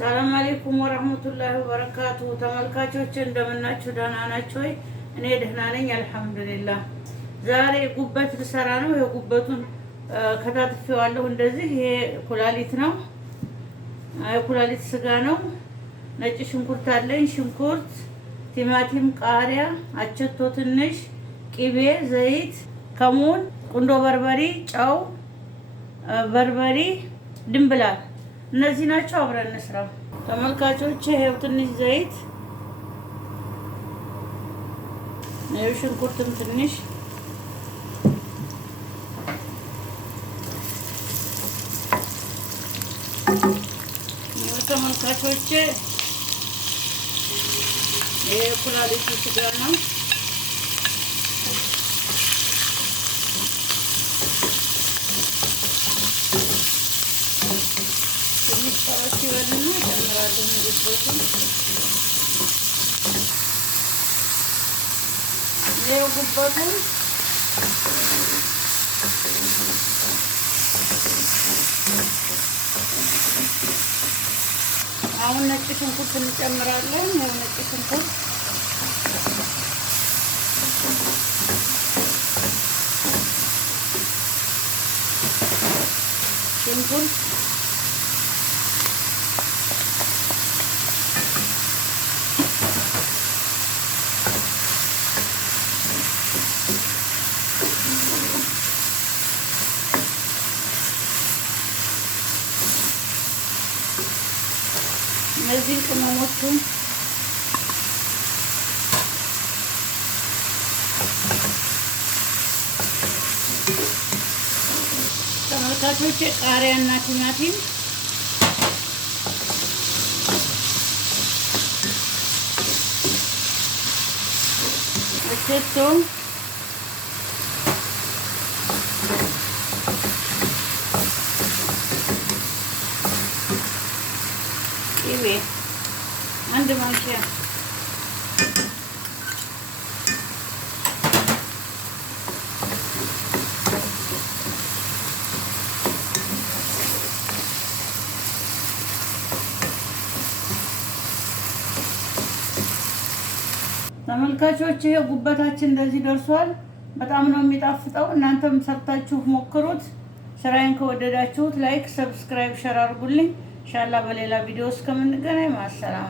ሰላም አለይኩም ወራህመቱላሂ ወበረካቱ። ተመልካቾች እንደምናችሁ ደህና ናችሁ ወይ? እኔ ደህና ነኝ አልሐምዱሊላህ። ዛሬ ጉበት ልሰራ ነው። የጉበቱን ከታትፌዋለሁ እንደዚህ። ይሄ ኩላሊት ነው፣ ኩላሊት ስጋ ነው። ነጭ ሽንኩርት አለኝ፣ ሽንኩርት፣ ቲማቲም፣ ቃሪያ፣ አቸቶ ትንሽ፣ ቂቤ፣ ዘይት፣ ከሙን፣ ቁንዶ በርበሪ፣ ጨው፣ በርበሪ፣ ድንብላል እነዚህ ናቸው። አብረን እንስራ ተመልካቾች። ይሄው ትንሽ ዘይት፣ ይሄው ሽንኩርትም ትንሽ፣ ተመልካቾች ይሄ ኩላሊት ስጋ ነው። ሲበልና ጨምራለሁ ጉበቱን። ይኸው ጉበቱን አሁን ነጭ ሽንኩርት እንጨምራለን። ይኸው ነጭ ሽንኩርት እነዚህ ቅመሞቹን ተመልካቾች ቃሪያና ቲማቲም አቸቶ ቂቤ አንድ ማንኪያ ተመልካቾች ይሄ ጉበታችን እንደዚህ ደርሷል። በጣም ነው የሚጣፍጠው። እናንተም ሰርታችሁ ሞክሩት። ስራዬን ከወደዳችሁት ላይክ፣ ሰብስክራይብ፣ ሸር አድርጉልኝ። ኢንሻአላህ በሌላ ቪዲዮ እስከምንገናኝ ማሰላም።